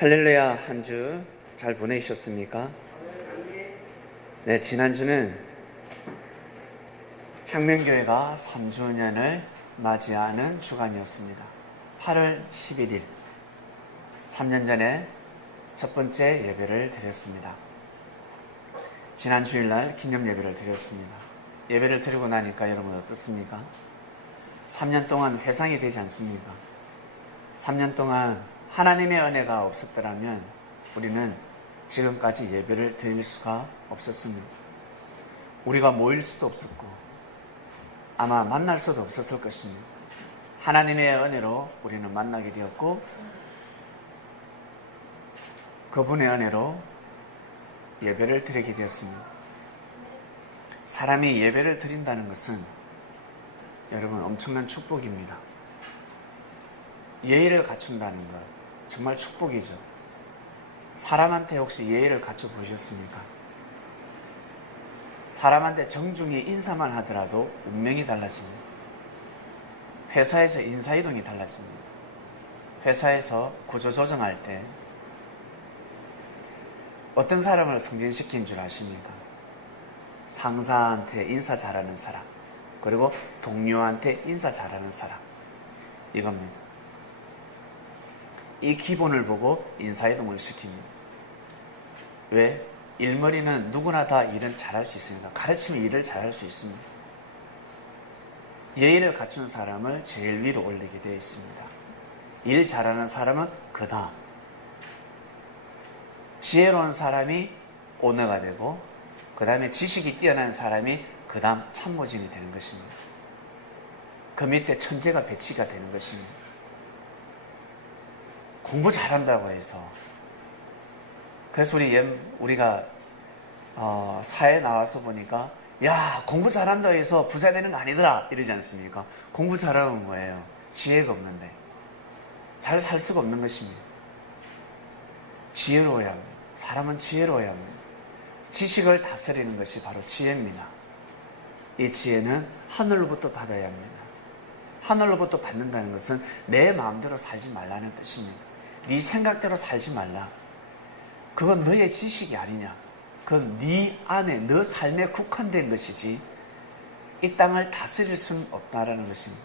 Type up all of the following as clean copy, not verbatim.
할렐루야, 한 주 잘 보내셨습니까? 네, 지난주는 창명교회가 3주년을 맞이하는 주간이었습니다. 8월 11일, 3년 전에 첫 번째 예배를 드렸습니다. 지난 주일날 기념 예배를 드렸습니다. 예배를 드리고 나니까 여러분 어떻습니까? 3년 동안 회상이 되지 않습니까? 3년 동안 하나님의 은혜가 없었더라면 우리는 지금까지 예배를 드릴 수가 없었습니다. 우리가 모일 수도 없었고 아마 만날 수도 없었을 것입니다. 하나님의 은혜로 우리는 만나게 되었고 그분의 은혜로 예배를 드리게 되었습니다. 사람이 예배를 드린다는 것은 여러분 엄청난 축복입니다. 예의를 갖춘다는 것 정말 축복이죠. 사람한테 혹시 예의를 갖춰 보셨습니까? 사람한테 정중히 인사만 하더라도 운명이 달라집니다. 회사에서 인사이동이 달라집니다. 회사에서 구조조정할 때 어떤 사람을 승진시킨 줄 아십니까? 상사한테 인사 잘하는 사람, 그리고 동료한테 인사 잘하는 사람, 이겁니다. 이 기본을 보고 인사이동을 시킵니다. 왜? 일머리는 누구나 다 일은 잘할 수 있습니다. 가르치면 일을 잘할 수 있습니다. 예의를 갖춘 사람을 제일 위로 올리게 되어 있습니다. 일 잘하는 사람은 그 다음, 지혜로운 사람이 오너가 되고 그 다음에 지식이 뛰어난 사람이 그 다음 참모진이 되는 것입니다. 그 밑에 천재가 배치가 되는 것입니다. 공부 잘한다고 해서, 그래서 우리가 사회에 나와서 보니까 야, 공부 잘한다고 해서 부자 되는 거 아니더라 이러지 않습니까? 공부 잘하면 뭐예요? 지혜가 없는데 잘 살 수가 없는 것입니다. 지혜로워야 합니다. 사람은 지혜로워야 합니다. 지식을 다스리는 것이 바로 지혜입니다. 이 지혜는 하늘로부터 받아야 합니다. 하늘로부터 받는다는 것은 내 마음대로 살지 말라는 뜻입니다. 네 생각대로 살지 말라. 그건 너의 지식이 아니냐. 그건 네 안에, 너 삶에 국한된 것이지 이 땅을 다스릴 수는 없다라는 것입니다.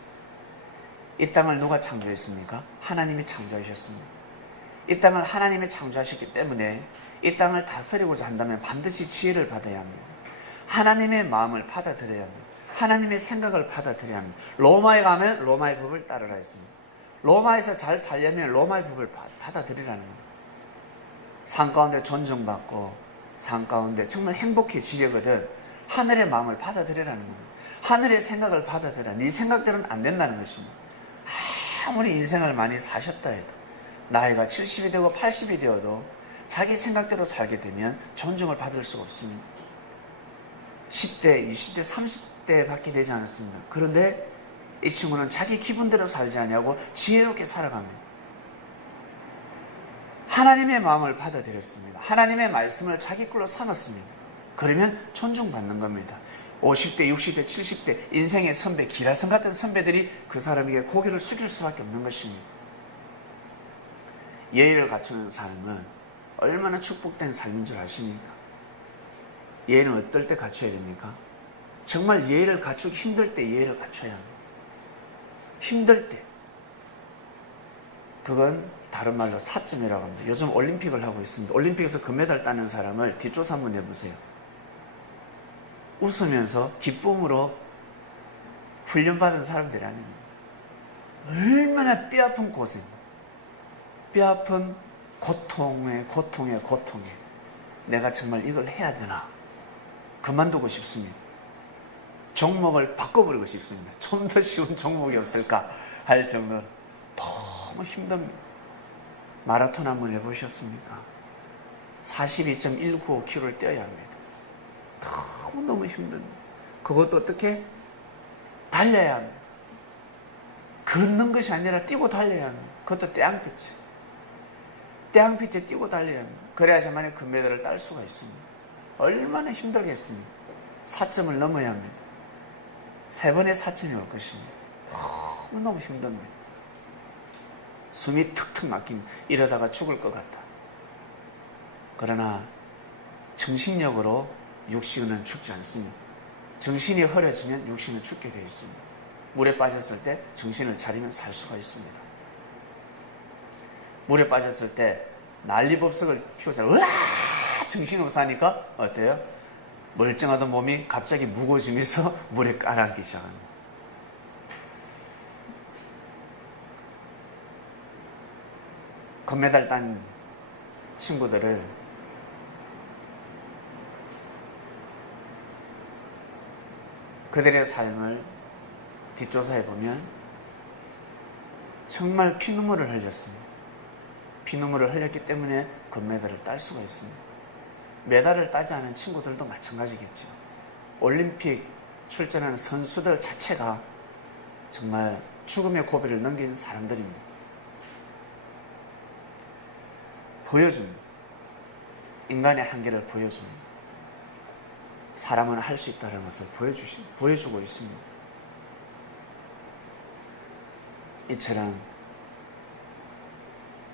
이 땅을 누가 창조했습니까? 하나님이 창조하셨습니다. 이 땅을 하나님이 창조하셨기 때문에 이 땅을 다스리고자 한다면 반드시 지혜를 받아야 합니다. 하나님의 마음을 받아들여야 합니다. 하나님의 생각을 받아들여야 합니다. 로마에 가면 로마의 법을 따르라 했습니다. 로마에서 잘 살려면 로마의 법을 받아들이라는 겁니다. 산 가운데 존중받고 산 가운데 정말 행복해지려거든 하늘의 마음을 받아들이라는 겁니다. 하늘의 생각을 받아들여라. 네 생각대로는 안 된다는 것입니다. 아무리 인생을 많이 사셨다 해도 나이가 70이 되고 80이 되어도 자기 생각대로 살게 되면 존중을 받을 수가 없습니다. 10대, 20대, 30대 밖에 되지 않았습니다. 그런데 이 친구는 자기 기분대로 살지 않냐고 지혜롭게 살아갑니다. 하나님의 마음을 받아들였습니다. 하나님의 말씀을 자기 걸로 삼았습니다. 그러면 존중받는 겁니다. 50대, 60대, 70대 인생의 선배, 기라성 같은 선배들이 그 사람에게 고개를 숙일 수밖에 없는 것입니다. 예의를 갖추는 삶은 얼마나 축복된 삶인 줄 아십니까? 예의는 어떨 때 갖춰야 됩니까? 정말 예의를 갖추기 힘들 때 예의를 갖춰야 합니다. 힘들 때. 그건 다른 말로 사점이라고 합니다. 요즘 올림픽을 하고 있습니다. 올림픽에서 금메달 따는 사람을 뒷조사 한번 해보세요. 웃으면서 기쁨으로 훈련받은 사람들이 아닙니다. 얼마나 뼈아픈 고생, 뼈아픈 고통에 내가 정말 이걸 해야 되나, 그만두고 싶습니다. 종목을 바꿔버리고 싶습니다. 좀 더 쉬운 종목이 없을까 할 정도로 너무 힘듭니다. 마라톤 한번 해보셨습니까? 42.195km를 뛰어야 합니다. 너무 힘듭니다. 그것도 어떻게? 달려야 합니다. 걷는 것이 아니라 뛰고 달려야 합니다. 그것도 태양빛에 뛰고 달려야 합니다. 그래야지만 금메달을 딸 수가 있습니다. 얼마나 힘들겠습니까? 4점을 넘어야 합니다. 3번의 4점이 올 것입니다. 너무 힘듭니다. 숨이 툭툭 막힙니다. 이러다가 죽을 것 같다. 그러나 정신력으로 육신은 죽지 않습니다. 정신이 흐려지면 육신은 죽게 되어 있습니다. 물에 빠졌을 때 정신을 차리면 살 수가 있습니다. 물에 빠졌을 때 난리법석을 피우자 으아 정신없어 하니까 어때요? 멀쩡하던 몸이 갑자기 무거워지면서 물에 깔아앉기 시작합니다. 금메달 딴 친구들을 그들의 삶을 뒷조사해 보면 정말 피눈물을 흘렸습니다. 피눈물을 흘렸기 때문에 금메달을 딸 수가 있습니다. 메달을 따지 않은 친구들도 마찬가지겠죠. 올림픽 출전하는 선수들 자체가 정말 죽음의 고비를 넘긴 사람들입니다. 보여줍니다. 인간의 한계를 보여줍니다. 사람은 할 수 있다는 것을 보여주고 있습니다. 이처럼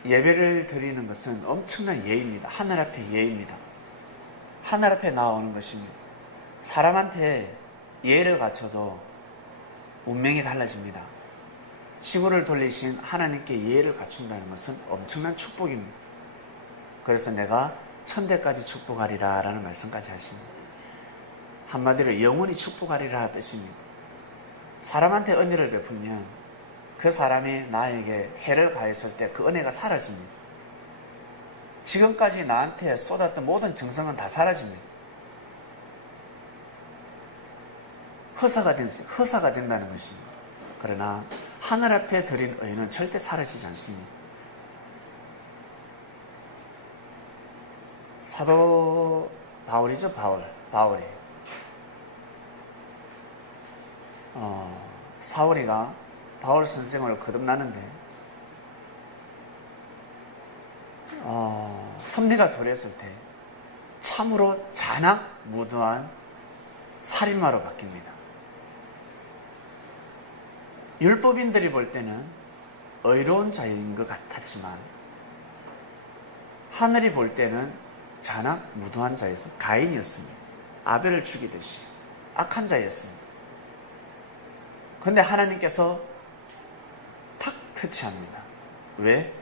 예배를 드리는 것은 엄청난 예입니다. 하늘 앞의 예입니다. 하늘 앞에 나오는 것입니다. 사람한테 예를 갖춰도 운명이 달라집니다. 지구를 돌리신 하나님께 예를 갖춘다는 것은 엄청난 축복입니다. 그래서 내가 천대까지 축복하리라 라는 말씀까지 하십니다. 한마디로 영원히 축복하리라 뜻입니다. 사람한테 은혜를 베풀면 그 사람이 나에게 해를 가했을 때 그 은혜가 사라집니다. 지금까지 나한테 쏟았던 모든 정성은 다 사라집니다. 허사가 된다는 것입니다. 그러나 하늘 앞에 드린 의는 절대 사라지지 않습니다. 사도 바울이죠, 바울이. 사울이가 바울 선생을 거듭나는데 섭리가 도랬을 때 참으로 잔악무도한 살인마로 바뀝니다. 율법인들이 볼 때는 의로운 자인 것 같았지만 하늘이 볼 때는 잔악무도한 자에서 가인이었습니다. 아벨을 죽이듯이 악한 자였습니다. 그런데 하나님께서 탁 터치합니다. 왜?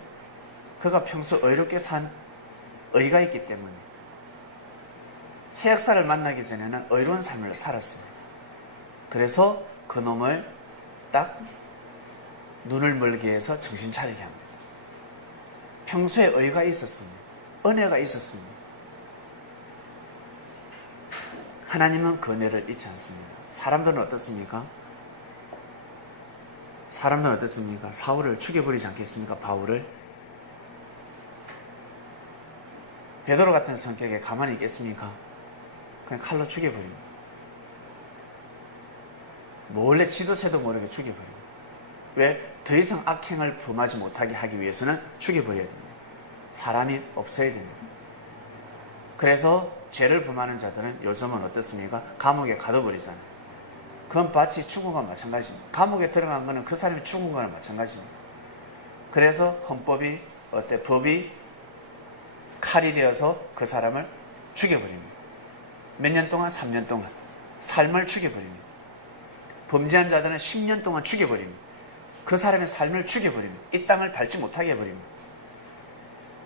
그가 평소 의롭게 산 의가 있기 때문에. 새 역사를 만나기 전에는 의로운 삶을 살았습니다. 그래서 그 놈을 딱 눈을 멀게 해서 정신 차리게 합니다. 평소에 의가 있었습니다. 은혜가 있었습니다. 하나님은 그 은혜를 잊지 않습니다. 사람들은 어떻습니까? 사울을 죽여버리지 않겠습니까? 바울을. 베드로 같은 성격에 가만히 있겠습니까? 그냥 칼로 죽여버립니다. 몰래 지도새도 모르게 죽여버립니다. 왜? 더 이상 악행을 범하지 못하게 하기 위해서는 죽여버려야 됩니다. 사람이 없어야 됩니다. 그래서 죄를 범하는 자들은 요즘은 어떻습니까? 감옥에 가둬버리잖아요. 그건 마치 죽은 건 마찬가지입니다. 감옥에 들어간 거는 그 사람이 죽은 거나 마찬가지입니다. 그래서 헌법이 법이 칼이 되어서 그 사람을 죽여버립니다. 몇 년 동안? 3년 동안 삶을 죽여버립니다. 범죄한 자들은 10년 동안 죽여버립니다. 그 사람의 삶을 죽여버립니다. 이 땅을 밟지 못하게 해버립니다.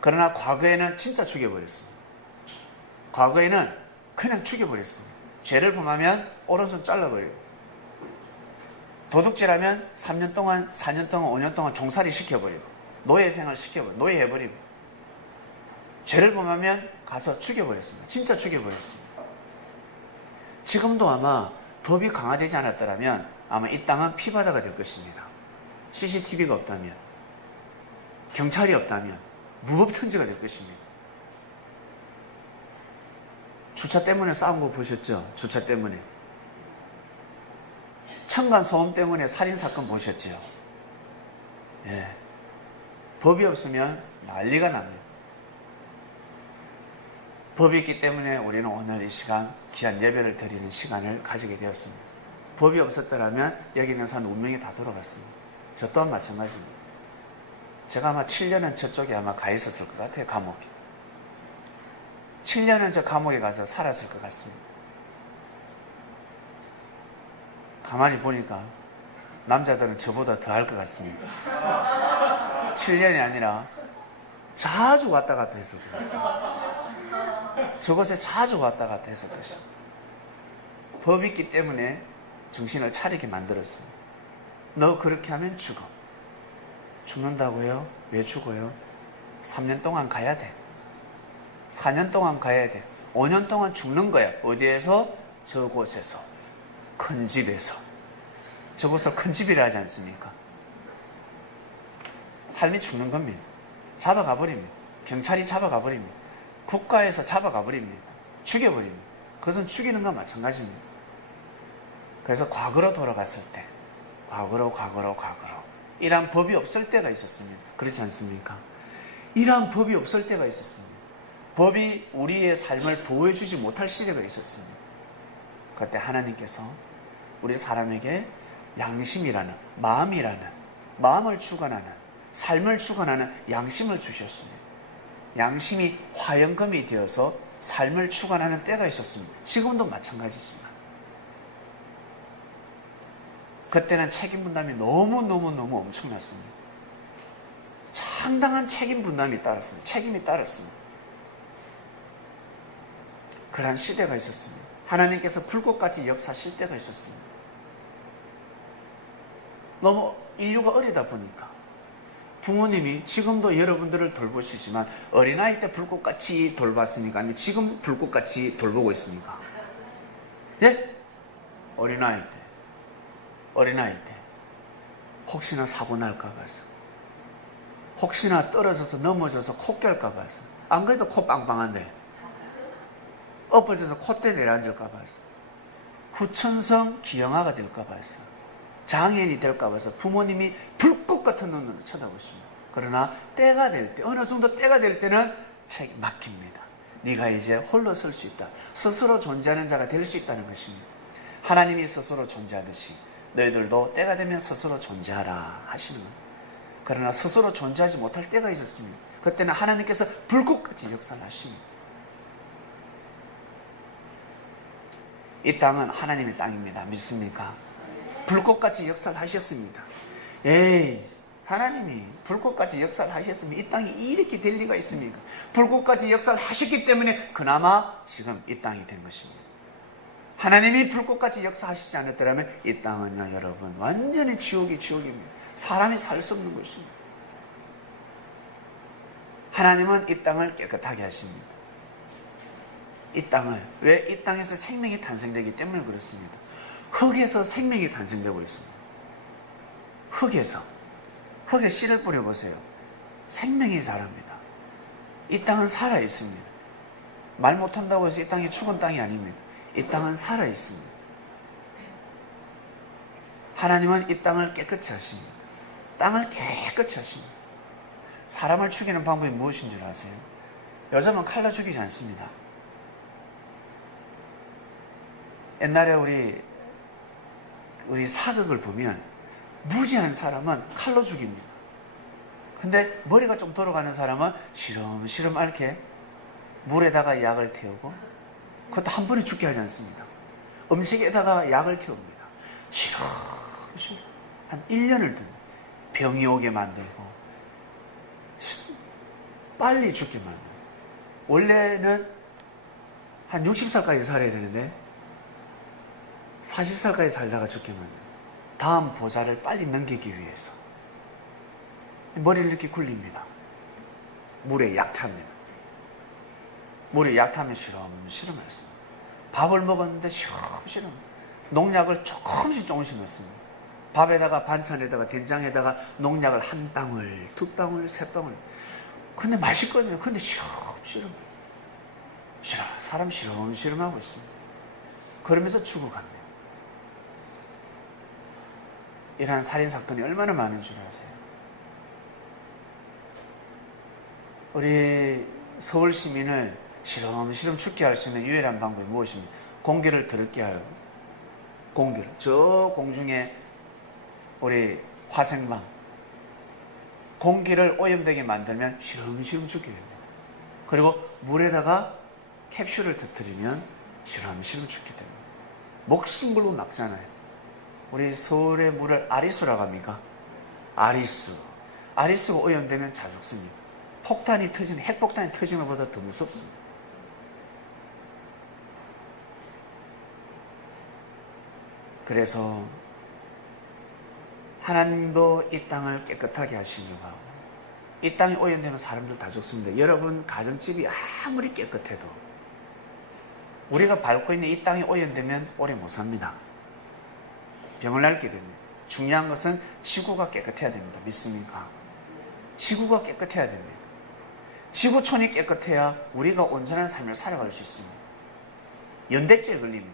그러나 과거에는 진짜 죽여버렸습니다. 과거에는 그냥 죽여버렸습니다. 죄를 범하면 오른손 잘라버리고, 도둑질하면 3년 동안, 4년 동안, 5년 동안 종살이 시켜버리고, 노예생활 시켜버리고, 노예해버리고, 죄를 범하면 가서 죽여버렸습니다. 진짜 죽여버렸습니다. 지금도 아마 법이 강화되지 않았더라면 아마 이 땅은 피바다가 될 것입니다. CCTV가 없다면, 경찰이 없다면 무법천지가 될 것입니다. 주차 때문에 싸운 거 보셨죠? 주차 때문에. 층간소음 때문에 살인사건 보셨죠? 예. 법이 없으면 난리가 납니다. 법이 있기 때문에 우리는 오늘 이 시간 귀한 예배를 드리는 시간을 가지게 되었습니다. 법이 없었더라면 여기 있는 사람 운명이 다 돌아갔습니다. 저 또한 마찬가지입니다. 제가 아마 7년은 저쪽에 아마 가 있었을 것 같아요. 감옥에. 7년은 저 감옥에 가서 살았을 것 같습니다. 가만히 보니까 남자들은 저보다 더 할 것 같습니다. 7년이 아니라 자주 왔다 갔다 해서 그랬어요. 저곳에 자주 왔다 갔다 해서 그랬어요. 법이 있기 때문에 정신을 차리게 만들었어요. 너 그렇게 하면 죽어. 죽는다고요? 왜 죽어요? 3년 동안 가야 돼. 4년 동안 가야 돼. 5년 동안 죽는 거야. 어디에서? 저곳에서. 큰 집에서. 저곳을 큰 집이라 하지 않습니까? 삶이 죽는 겁니다. 잡아가 버립니다. 경찰이 잡아가 버립니다. 국가에서 잡아가 버립니다. 죽여버립니다. 그것은 죽이는 것과 마찬가지입니다. 그래서 과거로 돌아갔을 때, 과거로 이러한 법이 없을 때가 있었습니다. 그렇지 않습니까? 이러한 법이 없을 때가 있었습니다. 법이 우리의 삶을 보호해주지 못할 시대가 있었습니다. 그때 하나님께서 우리 사람에게 양심이라는, 마음을 주관하는, 삶을 주관하는 양심을 주셨습니다. 양심이 화영검이 되어서 삶을 주관하는 때가 있었습니다. 지금도 마찬가지지만 그때는 책임 분담이 너무 엄청났습니다. 상당한 책임 분담이 따랐습니다. 책임이 따랐습니다. 그러한 시대가 있었습니다. 하나님께서 불꽃같이 역사하실 때가 있었습니다. 너무 인류가 어리다 보니까 부모님이 지금도 여러분들을 돌보시지만 어린아이 때 불꽃같이 돌봤습니까? 아니면 지금 불꽃같이 돌보고 있습니까? 예? 어린아이 때 혹시나 사고 날까 봐서, 혹시나 떨어져서 넘어져서 코 깰까 봐서, 안 그래도 코 빵빵한데 엎어져서 콧대 내려앉을까 봐서, 후천성 기형아가 될까 봐서, 장애인이 될까 봐서 부모님이 불꽃 같은 눈으로 쳐다보십니다. 그러나 때가 될 때, 어느 정도 때가 될 때는 책임 맡깁니다. 네가 이제 홀로 설 수 있다. 스스로 존재하는 자가 될 수 있다는 것입니다. 하나님이 스스로 존재하듯이 너희들도 때가 되면 스스로 존재하라 하시는 거예요. 그러나 스스로 존재하지 못할 때가 있었습니다. 그때는 하나님께서 불꽃같이 역사를 하십니다. 이 땅은 하나님의 땅입니다. 믿습니까? 불꽃같이 역사를 하셨습니다. 에이, 하나님이 불꽃같이 역사를 하셨으면 이 땅이 이렇게 될 리가 있습니까? 불꽃같이 역사를 하셨기 때문에 그나마 지금 이 땅이 된 것입니다. 하나님이 불꽃같이 역사하시지 않았더라면 이 땅은요, 여러분, 완전히 지옥입니다. 사람이 살 수 없는 것입니다. 하나님은 이 땅을 깨끗하게 하십니다. 이 땅을, 왜? 이 땅에서 생명이 탄생되기 때문에 그렇습니다. 흙에서 생명이 탄생되고 있습니다. 흙에 씨를 뿌려보세요. 생명이 자랍니다. 이 땅은 살아있습니다. 말 못한다고 해서 이 땅이 죽은 땅이 아닙니다. 이 땅은 살아있습니다. 하나님은 이 땅을 깨끗이 하십니다. 땅을 깨끗이 하십니다. 사람을 죽이는 방법이 무엇인 줄 아세요? 여자만 칼로 죽이지 않습니다. 옛날에 우리 사극을 보면 무지한 사람은 칼로 죽입니다. 근데 머리가 좀 돌아가는 사람은 시름시름 앓게 물에다가 약을 태우고, 그것도 한 번에 죽게 하지 않습니다. 음식에다가 약을 태웁니다. 시름시름 한 1년을 듭니다. 병이 오게 만들고 빨리 죽게 만들고. 원래는 한 60살까지 살아야 되는데 40살까지 살다가 죽게 만들고, 다음 보좌를 빨리 넘기기 위해서 머리를 이렇게 굴립니다. 물에 약탑니다. 물에 약타면 시름시름 했습니다. 밥을 먹었는데 시름시름. 농약을 조금씩 넣습니다. 밥에다가 반찬에다가 된장에다가 농약을 한 방울, 두 방울, 세 방울. 근데 맛있거든요. 근데 시름시름. 사람 시름시름하고 있습니다. 그러면서 죽어갑니다. 이러한 살인사건이 얼마나 많은 줄 아세요? 우리 서울 시민을 시름시름 죽게 할 수 있는 유일한 방법이 무엇입니까? 공기를 더럽게 하여, 공기를, 저 공중에 우리 화생방, 공기를 오염되게 만들면 시름시름 죽게 됩니다. 그리고 물에다가 캡슐을 터뜨리면 실험실로 죽게 됩니다. 목숨 걸고 막잖아요. 우리 서울의 물을 아리수라고 합니까? 아리수가 오염되면 잘 죽습니다. 핵폭탄이 터지는 것보다 더 무섭습니다. 그래서 하나님도 이 땅을 깨끗하게 하시려고 하고, 이 땅이 오염되면 사람들 다 죽습니다. 여러분 가정집이 아무리 깨끗해도 우리가 밟고 있는 이 땅이 오염되면 오래 못 삽니다. 병을 앓게 됩니다. 중요한 것은 지구가 깨끗해야 됩니다. 믿습니까? 지구가 깨끗해야 됩니다. 지구촌이 깨끗해야 우리가 온전한 삶을 살아갈 수 있습니다. 연대증에 걸립니다.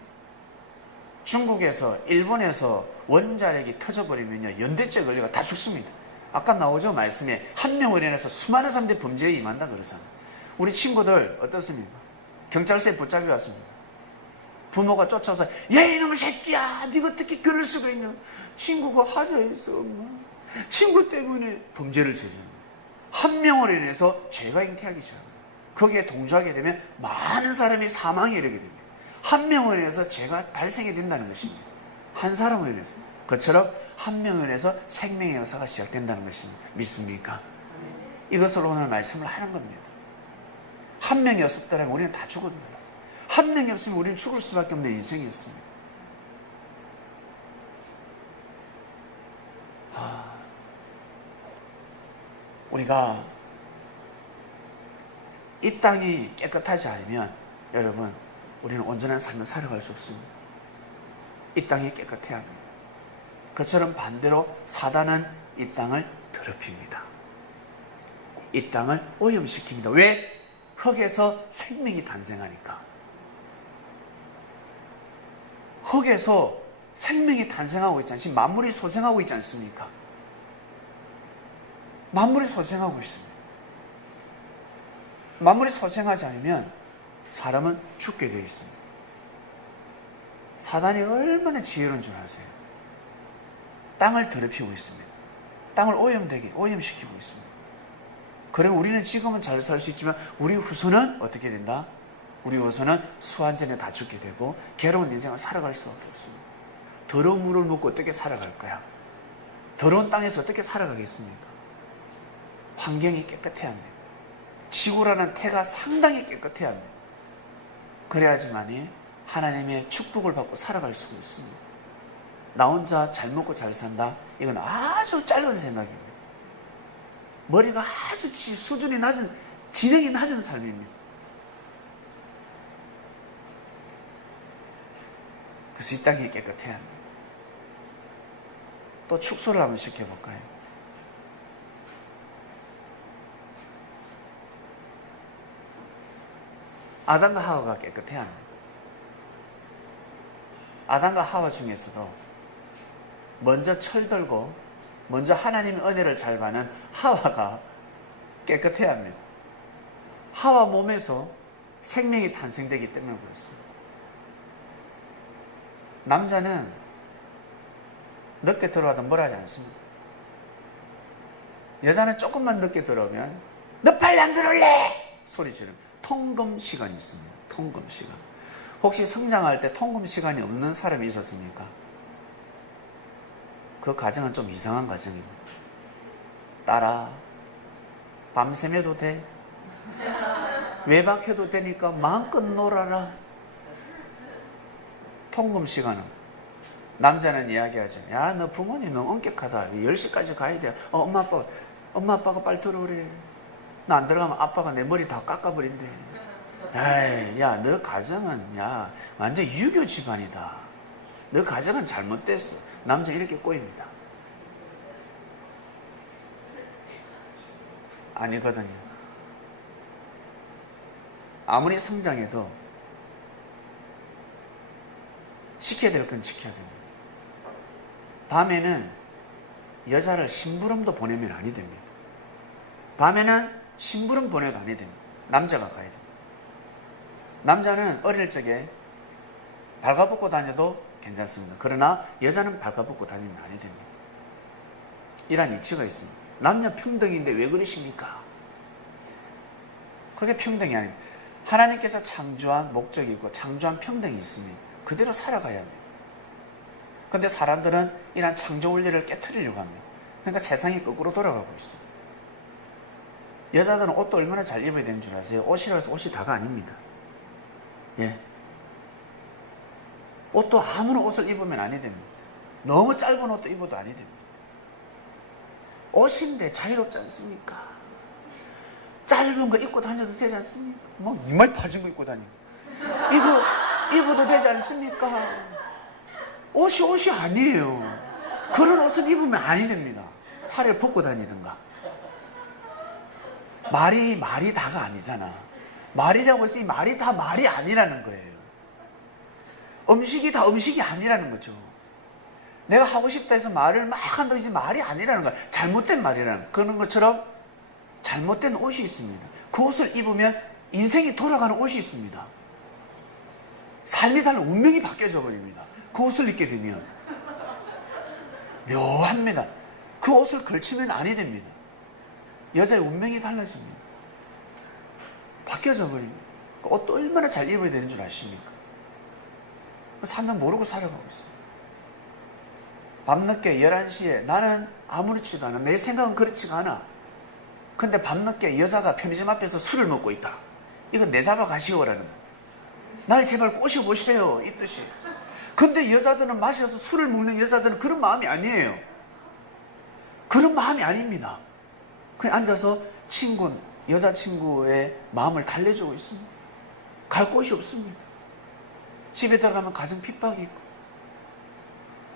중국에서, 일본에서 원자력이 터져버리면요, 연대증에 걸려가 다 죽습니다. 아까 나오죠? 말씀에 한 명으로 인해서 수많은 사람들이 범죄에 임한다 그러잖아요. 우리 친구들 어떻습니까? 경찰서에 붙잡혀 왔습니다. 부모가 쫓아서 야 이놈의 새끼야 네가 어떻게 그럴 수가 있냐. 친구가 하자해서 친구 때문에 범죄를 저지릅니다. 한 명으로 인해서 죄가 잉태하기 시작합니다. 거기에 동조하게 되면 많은 사람이 사망에 이르게 됩니다. 한 명으로 인해서 죄가 발생이 된다는 것입니다. 한 사람으로 인해서. 그처럼 한 명으로 인해서 생명의 역사가 시작된다는 것입니다. 믿습니까? 이것을 오늘 말씀을 하는 겁니다. 한 명이 없었다면 우리는 다 죽었습니다. 한 명이 없으면 우리는 죽을 수밖에 없는 인생이었습니다. 우리가 이 땅이 깨끗하지 않으면 여러분 우리는 온전한 삶을 살아갈 수 없습니다. 이 땅이 깨끗해야 합니다. 그처럼 반대로 사단은 이 땅을 더럽힙니다. 이 땅을 오염시킵니다. 왜? 흙에서 생명이 탄생하니까. 흙에서 생명이 탄생하고 있지 않습니까? 만물이 소생하고 있지 않습니까? 만물이 소생하고 있습니다. 만물이 소생하지 않으면 사람은 죽게 되어 있습니다. 사단이 얼마나 지혜로운 줄 아세요? 땅을 더럽히고 있습니다. 땅을 오염시키고 있습니다. 그러면 우리는 지금은 잘 살 수 있지만 우리 후손은 어떻게 된다? 우리 후손은 수완전에 다 죽게 되고 괴로운 인생을 살아갈 수밖에 없습니다. 더러운 물을 먹고 어떻게 살아갈 거야? 더러운 땅에서 어떻게 살아가겠습니까? 환경이 깨끗해야 합니다. 지구라는 태가 상당히 깨끗해야 합니다. 그래야지만이 하나님의 축복을 받고 살아갈 수가 있습니다. 나 혼자 잘 먹고 잘 산다? 이건 아주 짧은 생각입니다. 머리가 아주 수준이 낮은, 지능이 낮은 삶입니다. 그래서 이 땅이 깨끗해야 합니다. 또 축소를 한번 시켜볼까요? 아담과 하와가 깨끗해야 합니다. 아담과 하와 중에서도 먼저 철들고 먼저 하나님의 은혜를 잘 받는 하와가 깨끗해야 합니다. 하와 몸에서 생명이 탄생되기 때문에 그렇습니다. 남자는 늦게 들어와도 뭘 하지 않습니다. 여자는 조금만 늦게 들어오면 너 빨리 안 들어올래! 소리 지릅니다. 통금 시간이 있습니다. 통금 시간. 혹시 성장할 때 통금 시간이 없는 사람이 있었습니까? 그 가정은 좀 이상한 가정입니다. 딸아, 밤새매도 돼. 외박해도 되니까 마음껏 놀아라. 통금 시간은 남자는 이야기하죠. 야, 너 부모님 너무 엄격하다. 10시까지 가야 돼. 엄마 아빠가 빨리 들어오래. 나 안 들어가면 아빠가 내 머리 다 깎아버린대. 에이, 야, 너 가정은 완전 유교 집안이다. 너 가정은 잘못됐어. 남자 이렇게 꼬입니다. 아니거든요. 아무리 성장해도 지켜야 될 건 지켜야 됩니다. 밤에는 여자를 심부름도 보내면 아니 됩니다. 밤에는 심부름 보내도 아니 됩니다. 남자가 가야 됩니다. 남자는 어릴 적에 발가벗고 다녀도 괜찮습니다. 그러나 여자는 발가벗고 다니면 아니 됩니다. 이런 이치가 있습니다. 남녀 평등인데 왜 그러십니까? 그게 평등이 아닙니다. 하나님께서 창조한 목적이 있고 창조한 평등이 있으니 그대로 살아가야 합니다. 그런데 사람들은 이런 창조 원리를 깨트리려고 합니다. 그러니까 세상이 거꾸로 돌아가고 있어요. 여자들은 옷도 얼마나 잘 입어야 되는 줄 아세요? 옷이라서 옷이 다가 아닙니다. 예. 옷도 아무런 옷을 입으면 아니 됩니다. 너무 짧은 옷도 입어도 아니 됩니다. 옷인데 자유롭지 않습니까? 짧은 거 입고 다녀도 되지 않습니까? 뭐 이마에 파진 거 입고 다니고 이거 입어도 되지 않습니까? 옷이 아니에요. 그런 옷을 입으면 아니 됩니다. 차라리 벗고 다니든가. 말이 다가 아니잖아. 말이라고 해서 이 말이 다 말이 아니라는 거예요. 음식이 다 음식이 아니라는 거죠. 내가 하고 싶다 해서 말을 막 한다고 이제 말이 아니라는 거야. 잘못된 말이라는 그런 것처럼 잘못된 옷이 있습니다. 그 옷을 입으면 인생이 돌아가는 옷이 있습니다. 삶이 다른 운명이 바뀌어져 버립니다. 그 옷을 입게 되면 묘합니다. 그 옷을 걸치면 아니 됩니다. 여자의 운명이 달라집니다. 바뀌어져 버립니다. 옷도 얼마나 잘 입어야 되는 줄 아십니까? 사람 모르고 살아가고 있어요. 밤늦게 11시에 나는 아무렇지도 않아. 내 생각은 그렇지가 않아. 근데 밤늦게 여자가 편의점 앞에서 술을 먹고 있다. 이건 내잡아 가시오라는 거예요. 날 제발 꼬셔보시래요. 이 뜻이. 근데 여자들은 마셔서 술을 먹는 여자들은 그런 마음이 아니에요. 그런 마음이 아닙니다. 그냥 앉아서 여자친구의 마음을 달래주고 있습니다. 갈 곳이 없습니다. 집에 들어가면 가정 핍박이 있고.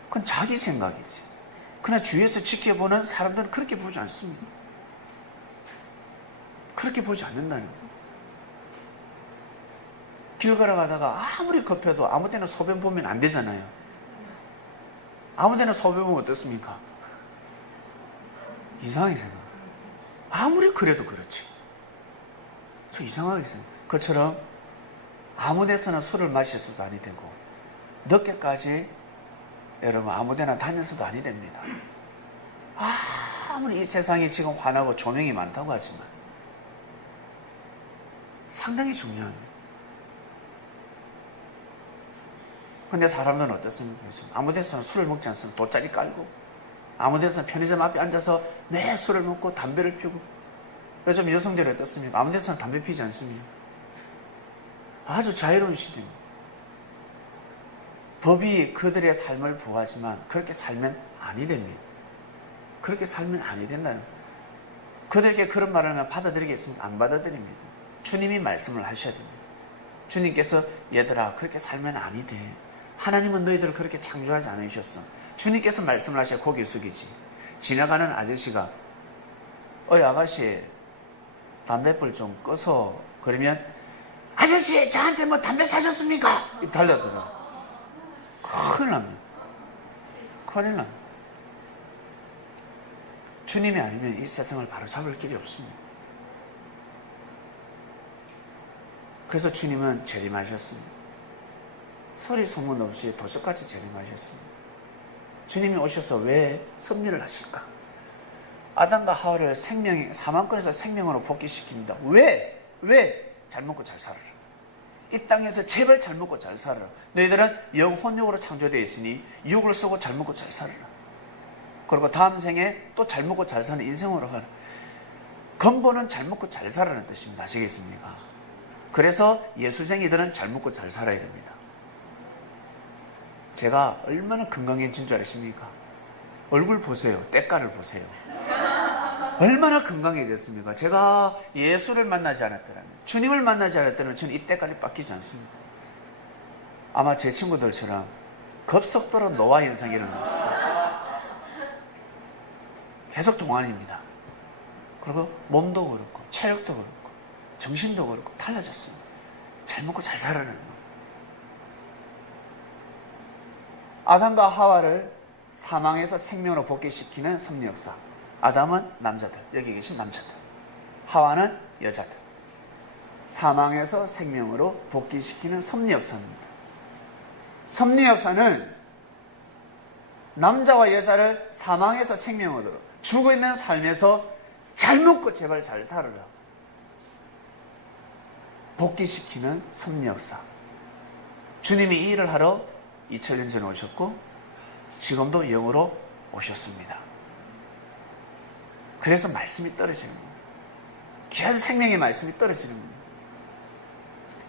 그건 자기 생각이지. 그러나 주위에서 지켜보는 사람들은 그렇게 보지 않습니다. 그렇게 보지 않는다는 거예요. 길 걸어가다가 아무리 급해도 아무 데나 소변 보면 안 되잖아요. 아무 데나 소변 보면 어떻습니까? 이상하게 생각해요. 아무리 그래도 그렇지. 저 이상하게 생각해요. 그처럼 아무 데서나 술을 마셔서도 아니 되고 늦게까지 여러분 아무 데나 다녀서도 아니 됩니다. 아무리 이 세상이 지금 환하고 조명이 많다고 하지만 상당히 중요합니다. 근데 사람들은 어떻습니까? 아무 데서나 술을 먹지 않습니다. 돗자리 깔고 아무 데서나 편의점 앞에 앉아서 내 술을 먹고 담배를 피우고. 요즘 여성들이 어떻습니까? 아무 데서나 담배 피우지 않습니다. 아주 자유로운 시대입니다. 법이 그들의 삶을 보호하지만 그렇게 살면 아니 됩니다. 그렇게 살면 아니 된다는 거예요. 그들에게 그런 말을 하면 받아들이겠습니까? 안 받아들입니다. 주님이 말씀을 하셔야 됩니다. 주님께서 얘들아 그렇게 살면 아니 돼. 하나님은 너희들을 그렇게 창조하지 않으셨어. 주님께서 말씀을 하셔야 고개 숙이지. 지나가는 아저씨가 어이 아가씨 담배불 좀 꺼서 그러면 아저씨 저한테 뭐 담배 사줬습니까? 달려들어. 큰일 납니다. 큰일 납니다. 주님이 아니면 이 세상을 바로 잡을 길이 없습니다. 그래서 주님은 재림하셨습니다. 소리 소문 없이 도적같이 재림하셨습니다. 주님이 오셔서 왜 섭리를 하실까? 아담과 하와를 사망권에서 생명으로 복귀시킵니다. 왜? 잘 먹고 잘 살아라. 이 땅에서 제발 잘 먹고 잘 살아라. 너희들은 영혼육으로 창조되어 있으니 육을 쓰고 잘 먹고 잘 살아라. 그리고 다음 생에 또 잘 먹고 잘 사는 인생으로 가라. 근본은 잘 먹고 잘 살아라는 뜻입니다. 아시겠습니까? 그래서 예수쟁이들은 잘 먹고 잘 살아야 됩니다. 제가 얼마나 건강해진 줄 아십니까? 얼굴 보세요. 때깔을 보세요. 얼마나 건강해졌습니까? 제가 예수를 만나지 않았더라면, 주님을 만나지 않았더라면 저는 이 때깔이 바뀌지 않습니다. 아마 제 친구들처럼 급속도로 노화 현상이 일어납니다. 계속 동안입니다. 그리고 몸도 그렇고 체력도 그렇고 정신도 그렇고 달라졌습니다. 잘 먹고 잘 살아라는 거예요. 아담과 하와를 사망에서 생명으로 복귀시키는 섭리 역사. 아담은 남자들, 여기 계신 남자들. 하와는 여자들. 사망에서 생명으로 복귀시키는 섭리 역사입니다. 섭리 역사는 남자와 여자를 사망에서 생명으로, 죽어 있는 삶에서 잘 먹고 제발 잘 살아라. 복귀시키는 섭리 역사. 주님이 이 일을 하러 2000년 전에 오셨고 지금도 영으로 오셨습니다. 그래서 말씀이 떨어지는 거예요. 귀한 생명의 말씀이 떨어지는 거예요.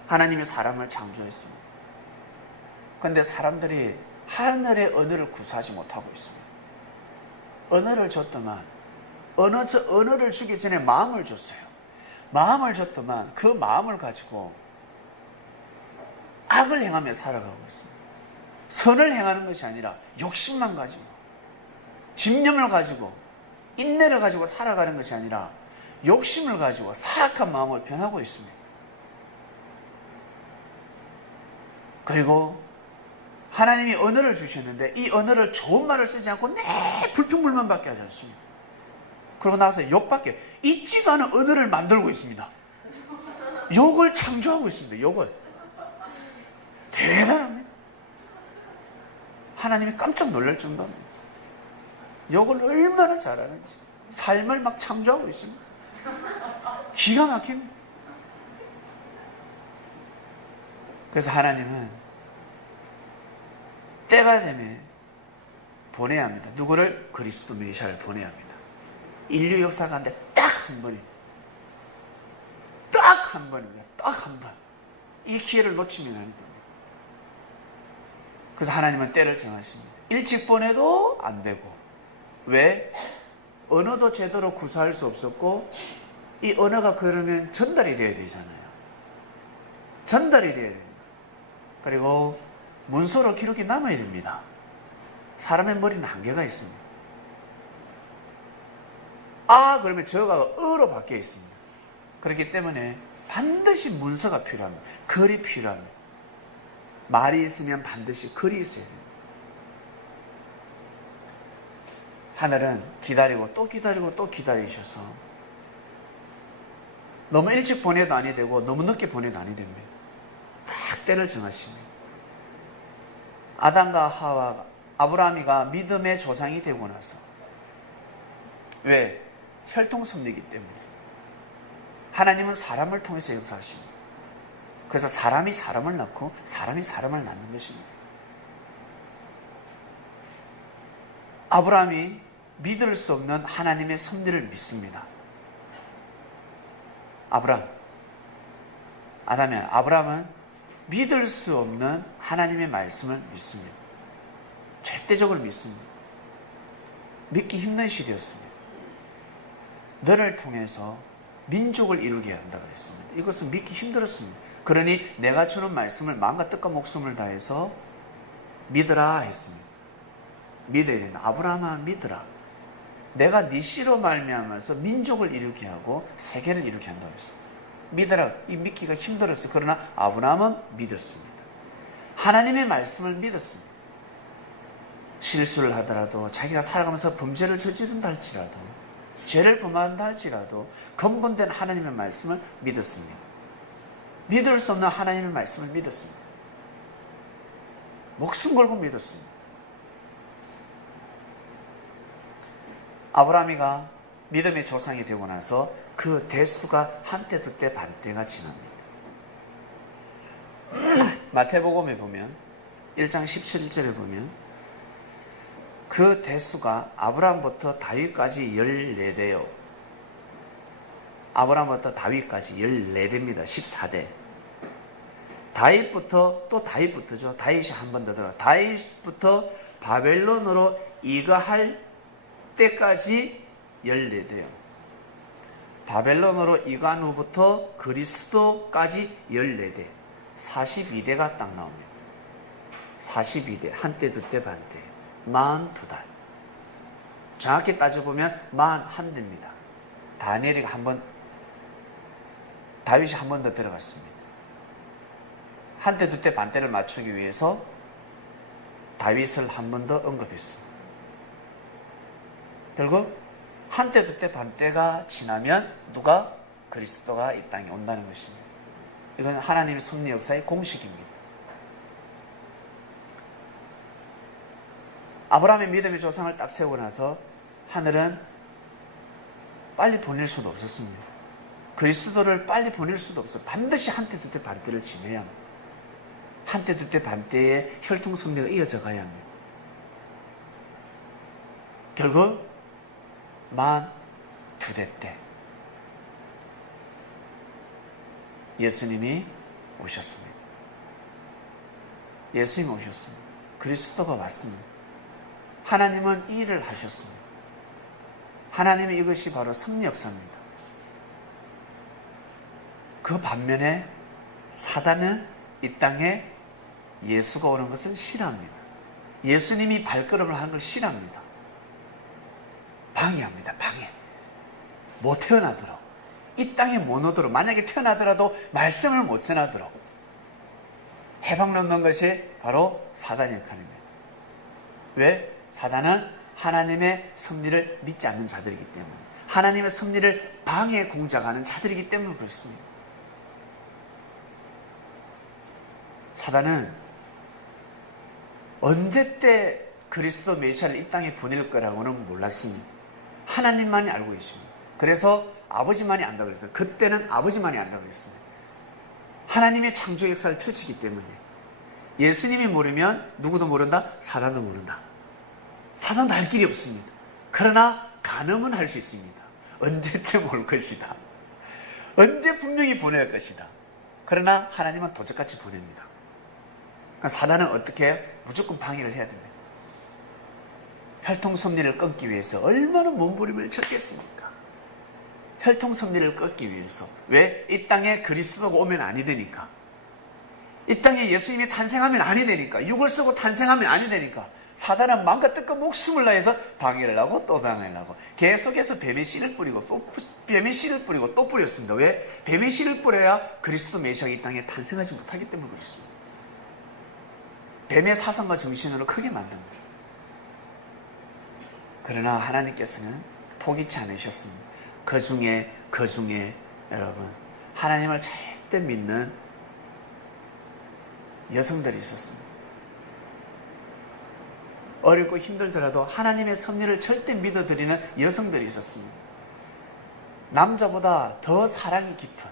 하나님이 사람을 창조했습니다. 그런데 사람들이 하늘의 언어를 구사하지 못하고 있습니다. 언어를 줬더만 언어를 주기 전에 마음을 줬어요. 마음을 줬더만 그 마음을 가지고 악을 행하며 살아가고 있습니다. 선을 행하는 것이 아니라 욕심만 가지고 집념을 가지고 인내를 가지고 살아가는 것이 아니라 욕심을 가지고 사악한 마음을 변하고 있습니다. 그리고 하나님이 언어를 주셨는데 이 언어를 좋은 말을 쓰지 않고 내 불평불만 밖에 하지 않습니다. 그러고 나서 욕밖에 있지도 않은 언어를 만들고 있습니다. 욕을 창조하고 있습니다. 욕을. 대단합니다. 하나님이 깜짝 놀랄 정도입니다. 욕을 얼마나 잘하는지 삶을 막 창조하고 있습니다. 기가 막힙니다. 그래서 하나님은 때가 되면 보내야 합니다. 누구를? 그리스도 메시아를 보내야 합니다. 인류 역사 가운데 딱 한 번입니다. 딱 한 번입니다. 딱 한 번. 이 기회를 놓치면 안 됩니다. 그래서 하나님은 때를 정하십니다. 일찍 보내도 안 되고. 왜? 언어도 제대로 구사할 수 없었고 이 언어가 그러면 전달이 돼야 되잖아요. 전달이 돼야 됩니다. 그리고 문서로 기록이 남아야 됩니다. 사람의 머리는 한계가 있습니다. 그러면 저가 어로 바뀌어 있습니다. 그렇기 때문에 반드시 문서가 필요합니다. 글이 필요합니다. 말이 있으면 반드시 글이 있어야 됩니다. 하늘은 기다리고 또 기다리고 또 기다리셔서 너무 일찍 보내도 아니 되고 너무 늦게 보내도 아니 됩니다. 딱 때를 정하십니다. 아담과 하와 아브라함이가 믿음의 조상이 되고 나서 왜? 혈통섭리이기 때문에 하나님은 사람을 통해서 역사하십니다. 그래서 사람이 사람을 낳고 사람이 사람을 낳는 것입니다. 아브라함이 믿을 수 없는 하나님의 섭리를 믿습니다. 아브라함은 믿을 수 없는 하나님의 말씀을 믿습니다. 절대적으로 믿습니다. 믿기 힘든 시대였습니다. 너를 통해서 민족을 이루게 한다고 했습니다. 이것은 믿기 힘들었습니다. 그러니 내가 주는 말씀을 마음과 뜻과 목숨을 다해서 믿으라 했습니다. 믿어야 된다. 아브라함아 믿으라. 내가 네 씨로 말미암아서 민족을 이루게 하고 세계를 이루게 한다고 했습니다. 믿으라. 이 믿기가 힘들었어요. 그러나 아브라함은 믿었습니다. 하나님의 말씀을 믿었습니다. 실수를 하더라도 자기가 살아가면서 범죄를 저지른다 할지라도 죄를 범한다 할지라도 근본된 하나님의 말씀을 믿었습니다. 믿을 수 없는 하나님의 말씀을 믿었습니다. 목숨 걸고 믿었습니다. 아브라함이가 믿음의 조상이 되고 나서 그 대수가 한때 두때 반때가 지납니다. 마태복음에 보면 1장 17절에 보면 그 대수가 아브라함부터 다윗까지 14대요. 아브라함부터 다윗까지 14대입니다. 14대. 다윗부터죠. 다윗이 한 번 더 들어가. 다윗부터 바벨론으로 이거할 때까지 14대요. 바벨론으로 이관 후부터 그리스도까지 14대. 42대가 딱 나옵니다. 42대. 한때, 두때, 반때. 42달. 정확히 따져보면 41대입니다. 다윗이 한 번 더 들어갔습니다. 한때, 두때, 반때를 맞추기 위해서 다윗을 한 번 더 언급했습니다. 결국 한때, 두때, 반때가 지나면 누가? 그리스도가 이 땅에 온다는 것입니다. 이건 하나님의 섭리 역사의 공식입니다. 아브라함의 믿음의 조상을 딱 세우고 나서 하늘은 빨리 보낼 수도 없었습니다. 그리스도를 빨리 보낼 수도 없어. 반드시 한때 두때 반때를 지내야 합니다. 한때 두때 반때의 혈통성리가 이어져 가야 합니다. 결국 만 2대 때 예수님이 오셨습니다. 예수님이 오셨습니다. 그리스도가 왔습니다. 하나님은 이 일을 하셨습니다. 하나님의 이것이 바로 섭리 역사입니다. 그 반면에 사단은 이 땅에 예수가 오는 것을 싫어합니다. 예수님이 발걸음을 하는 걸 싫어합니다. 방해합니다. 방해. 못 태어나도록, 이 땅에 못 오도록, 만약에 태어나더라도 말씀을 못 전하도록 해방 놓는 것이 바로 사단의 역할입니다. 왜? 사단은 하나님의 섭리를 믿지 않는 자들이기 때문에, 하나님의 섭리를 방해 공작하는 자들이기 때문에 그렇습니다. 사단은 언제 때 그리스도 메시아를 이 땅에 보낼 거라고는 몰랐습니다. 하나님만이 알고 계십니다. 그래서 아버지만이 안다고 그랬어요. 그때는 아버지만이 안다고 그랬습니다. 하나님의 창조 역사를 펼치기 때문에 예수님이 모르면 누구도 모른다? 사단도 모른다. 사단도 할 길이 없습니다. 그러나 간음은 할 수 있습니다. 언제쯤 올 것이다. 언제 분명히 보낼 것이다. 그러나 하나님은 도적같이 보냅니다. 그러니까 사단은 어떻게 해요? 무조건 방해를 해야 됩니다. 혈통섭리를 끊기 위해서 얼마나 몸부림을 쳤겠습니까? 혈통섭리를 끊기 위해서. 왜? 이 땅에 그리스도가 오면 아니 되니까. 이 땅에 예수님이 탄생하면 아니 되니까. 육을 쓰고 탄생하면 아니 되니까. 사단은 마음껏 뜻껏 목숨을 다해서 방해를 하고 또 방해를 하고, 계속해서 뱀의 씨를 뿌리고 또 뱀의 씨를 뿌리고 또 뿌렸습니다. 왜? 뱀의 씨를 뿌려야 그리스도 메시아가 이 땅에 탄생하지 못하기 때문에 그렇습니다. 뱀의 사상과 정신으로 크게 만듭니다. 그러나 하나님께서는 포기치 않으셨습니다. 그 중에 여러분, 하나님을 절대 믿는 여성들이 있었습니다. 어렵고 힘들더라도 하나님의 섭리를 절대 믿어드리는 여성들이 있었습니다. 남자보다 더 사랑이 깊은,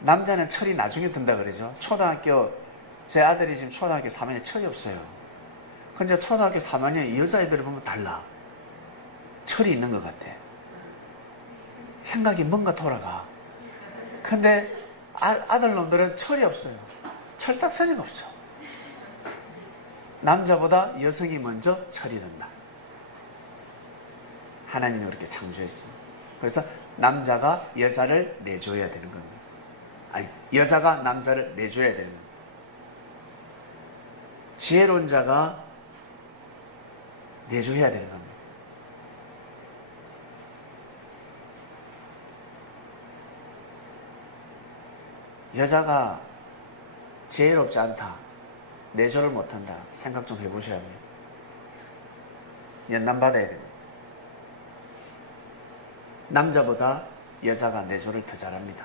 남자는 철이 나중에 든다 그러죠. 초등학교, 제 아들이 지금 초등학교 3학년 철이 없어요. 근데 초등학교 3학년 여자애들을 보면 달라. 철이 있는 것 같아. 생각이 뭔가 돌아가. 근데 아들놈들은 철이 없어요. 철딱서니가 없어. 남자보다 여성이 먼저 철이 든다. 하나님이 그렇게 창조했습니다. 그래서 남자가 여자를 내줘야 되는 겁니다. 아니, 여자가 남자를 내줘야 되는 겁니다. 지혜로운 자가 내줘야 되는 겁니다. 여자가 지혜롭지 않다, 내조를 못한다 생각 좀 해보셔야 합니다. 연단받아야 됩니다. 남자보다 여자가 내조를 더 잘합니다.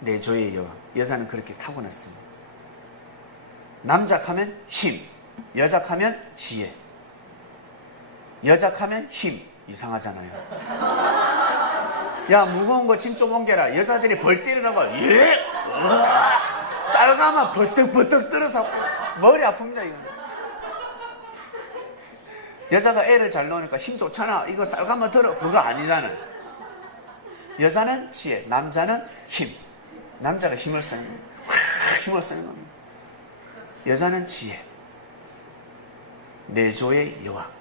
내조의 여왕. 여자는 그렇게 타고났습니다. 남작하면 힘, 여작하면 지혜. 여작하면 힘. 이상하잖아요. 야, 무거운 거 짐 좀 옮겨라. 여자들이 벌 때리라고. 예? 쌀가마 버떡버떡 들어서 머리 아픕니다. 이거. 여자가 애를 잘 놓으니까 힘 좋잖아. 이거 쌀가마 들어. 그거 아니잖아. 여자는 지혜, 남자는 힘. 남자가 힘을 쓰는 겁니다. 힘을 쓰는 겁니다. 여자는 지혜. 내조의 여왕.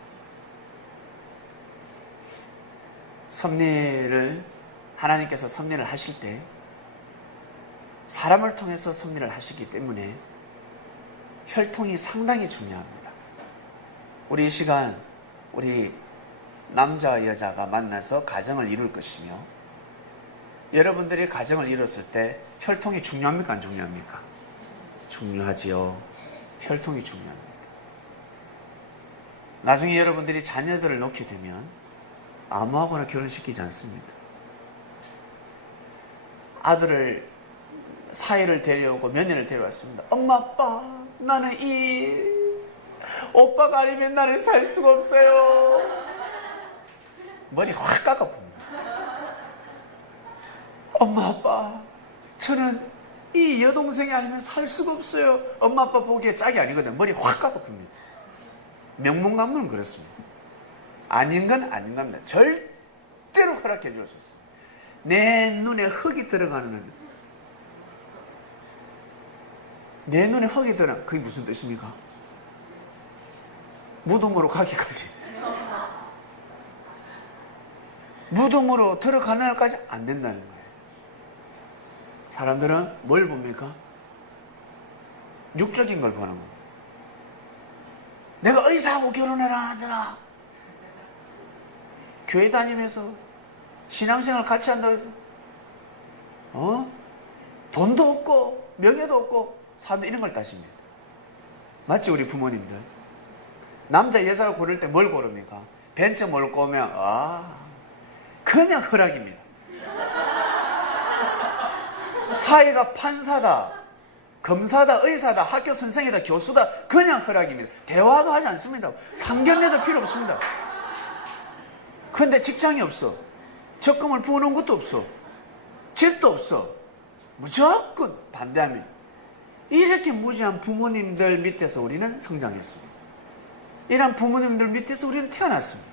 섭리를, 하나님께서 섭리를 하실 때 사람을 통해서 섭리를 하시기 때문에 혈통이 상당히 중요합니다. 우리 이 시간 우리 남자와 여자가 만나서 가정을 이룰 것이며, 여러분들이 가정을 이뤘을 때 혈통이 중요합니까? 안 중요합니까? 중요하지요. 혈통이 중요합니다. 나중에 여러분들이 자녀들을 놓게 되면 아무하고나 결혼시키지 않습니다. 아들을, 사위를 데려오고 며느리를 데려왔습니다. 엄마, 아빠, 나는 이 오빠가 아니면 나는 살 수가 없어요. 머리 확 깎아봅니다. 엄마 아빠, 저는 이 여동생이 아니면 살 수가 없어요. 엄마 아빠 보기에 짝이 아니거든. 머리 확 깎아봅니다. 명문가문은 그렇습니다. 아닌 건 아닌 겁니다. 절대로 허락해 줄 수 없습니다. 내 눈에 흙이 들어가는 건, 내 눈에 흙이 들어가는, 그게 무슨 뜻입니까? 무덤으로 가기까지. 무덤으로 들어가는 날까지 안 된다는 거예요. 사람들은 뭘 봅니까? 육적인 걸 보는 거예요. 내가 의사하고 결혼을 안 하더라. 교회 다니면서 신앙생활 같이 한다고 해서 돈도 없고 명예도 없고 사람들 이런 걸 따십니다. 맞지? 우리 부모님들 남자 여자를 고를 때 뭘 고릅니까? 벤츠 몰고 오면 그냥 허락입니다. 사회가 판사다, 검사다, 의사다, 학교 선생이다, 교수다, 그냥 허락입니다. 대화도 하지 않습니다. 상견례도 필요 없습니다. 그런데 직장이 없어, 적금을 부어놓은 것도 없어, 집도 없어, 무조건 반대합니다. 이렇게 무지한 부모님들 밑에서 우리는 성장했습니다. 이런 부모님들 밑에서 우리는 태어났습니다.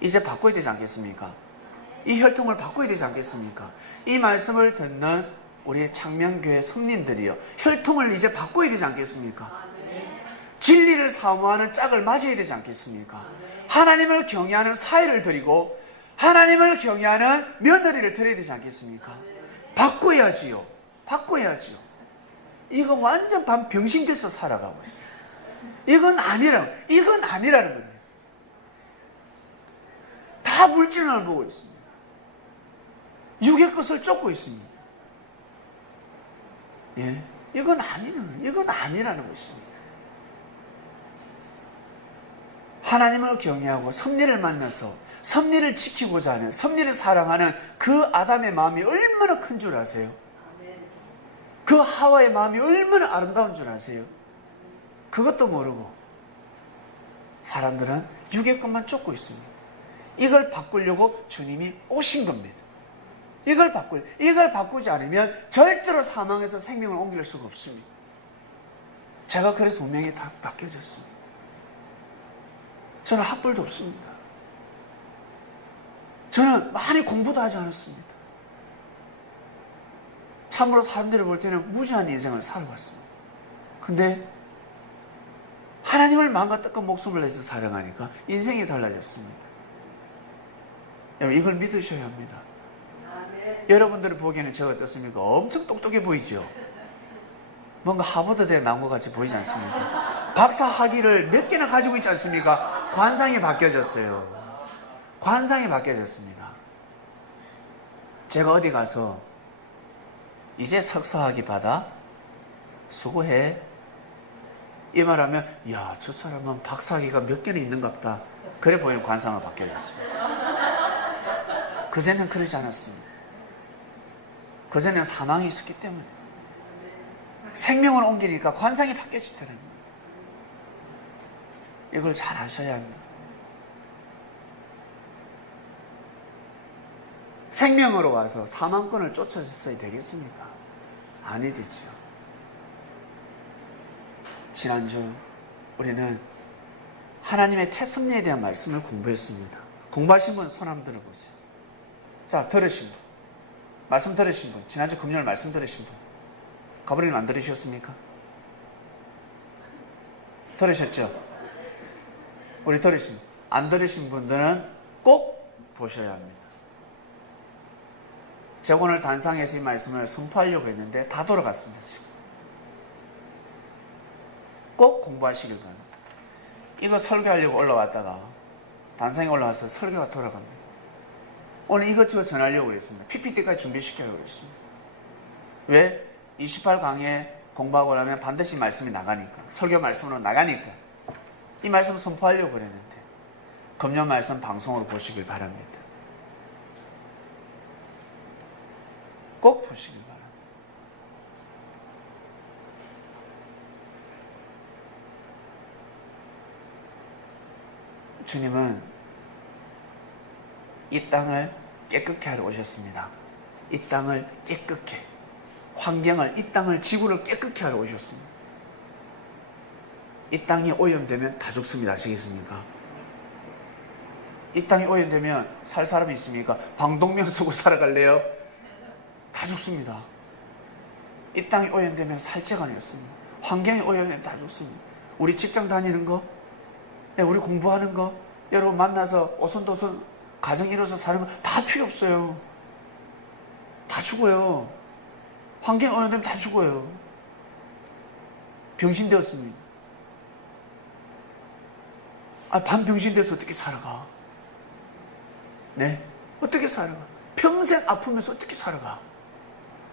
이제 바꿔야 되지 않겠습니까? 이 혈통을 바꿔야 되지 않겠습니까? 이 말씀을 듣는 우리 창명교회 성님들이요, 혈통을 이제 바꿔야 되지 않겠습니까? 진리를 사모하는 짝을 맞아야 되지 않겠습니까? 하나님을 경외하는 사회를 드리고 하나님을 경외하는 며느리를 드려야 되지 않겠습니까? 바꿔야지요. 바꿔야지요. 이거 완전 병신돼서 살아가고 있어요. 이건 아니라는 거예요. 다 물질을 보고 있습니다. 육의 것을 쫓고 있습니다. 예, 이건 아니라는 것입니다. 하나님을 경외하고 섭리를 만나서 섭리를 지키고자 하는, 섭리를 사랑하는 그 아담의 마음이 얼마나 큰 줄 아세요? 그 하와의 마음이 얼마나 아름다운 줄 아세요? 그것도 모르고 사람들은 육의 것만 쫓고 있습니다. 이걸 바꾸려고 주님이 오신 겁니다. 이걸 바꾸지 않으면 절대로 사망에서 생명을 옮길 수가 없습니다. 제가 그래서 운명이 다 바뀌어졌습니다. 저는 학벌도 없습니다. 저는 많이 공부도 하지 않았습니다. 참으로 사람들이 볼 때는 무지한 인생을 살아왔습니다. 근데 하나님을 마음과 뜻과 목숨을 내서 사랑하니까 인생이 달라졌습니다. 여러분, 이걸 믿으셔야 합니다. 여러분들이 보기에는 제가 어떻습니까? 엄청 똑똑해 보이죠? 뭔가 하버드대 나온 것 같이 보이지 않습니까? 박사 학위를 몇 개나 가지고 있지 않습니까? 관상이 바뀌어졌어요. 관상이 바뀌어졌습니다. 제가 어디 가서 이제 석사학위 받아? 수고해. 이 말하면 야, 저 사람은 박사학위가 몇 개나 있는갑다. 그래 보이는 관상을 바뀌어졌습니다. 그전에는 그러지 않았습니다. 그전에는 사망이 있었기 때문에 생명을 옮기니까 관상이 바뀌어지더라고요. 이걸 잘 아셔야 합니다. 생명으로 와서 사망권을 쫓아줬어야 되겠습니까? 아니 되죠. 지난주 우리는 하나님의 태섭리에 대한 말씀을 공부했습니다. 공부하신 분 손 한번 들어보세요. 자, 들으신 분, 말씀 들으신 분, 지난주 금요일 말씀 들으신 분, 가버리님 안 들으셨습니까? 들으셨죠? 우리 들으신 분, 안 들으신 분들은 꼭 보셔야 합니다. 제가 오늘 단상에서 이 말씀을 선포하려고 했는데 다 돌아갔습니다. 지금. 꼭 공부하시길 바랍니다. 이거 설교하려고 올라왔다가 단상에 올라와서 설교가 돌아갑니다. 오늘 이것저것 전하려고 그랬습니다. PPT까지 준비시키려고 그랬습니다. 왜? 28강에 공부하고 나면 반드시 말씀이 나가니까, 설교 말씀으로 나가니까 이 말씀 선포하려고 그랬는데 금요 말씀 방송으로 보시길 바랍니다. 꼭 보시길 바랍니다. 주님은 이 땅을 깨끗게 하러 오셨습니다. 이 땅을 깨끗게, 환경을, 이 땅을, 지구를 깨끗게 하러 오셨습니다. 이 땅이 오염되면 다 죽습니다. 아시겠습니까? 이 땅이 오염되면 살 사람이 있습니까? 방독면 쓰고 살아갈래요? 다 죽습니다. 이 땅이 오염되면 살찌가 없습니다. 환경이 오염되면 다 죽습니다. 우리 직장 다니는 거, 우리 공부하는 거, 여러분 만나서 오손도손 가정 이뤄서 사는 거 다 필요 없어요. 다 죽어요. 환경이 오염되면 다 죽어요. 병신 되었습니다. 반병신 돼서 어떻게 살아가? 네? 어떻게 살아가? 평생 아프면서 어떻게 살아가?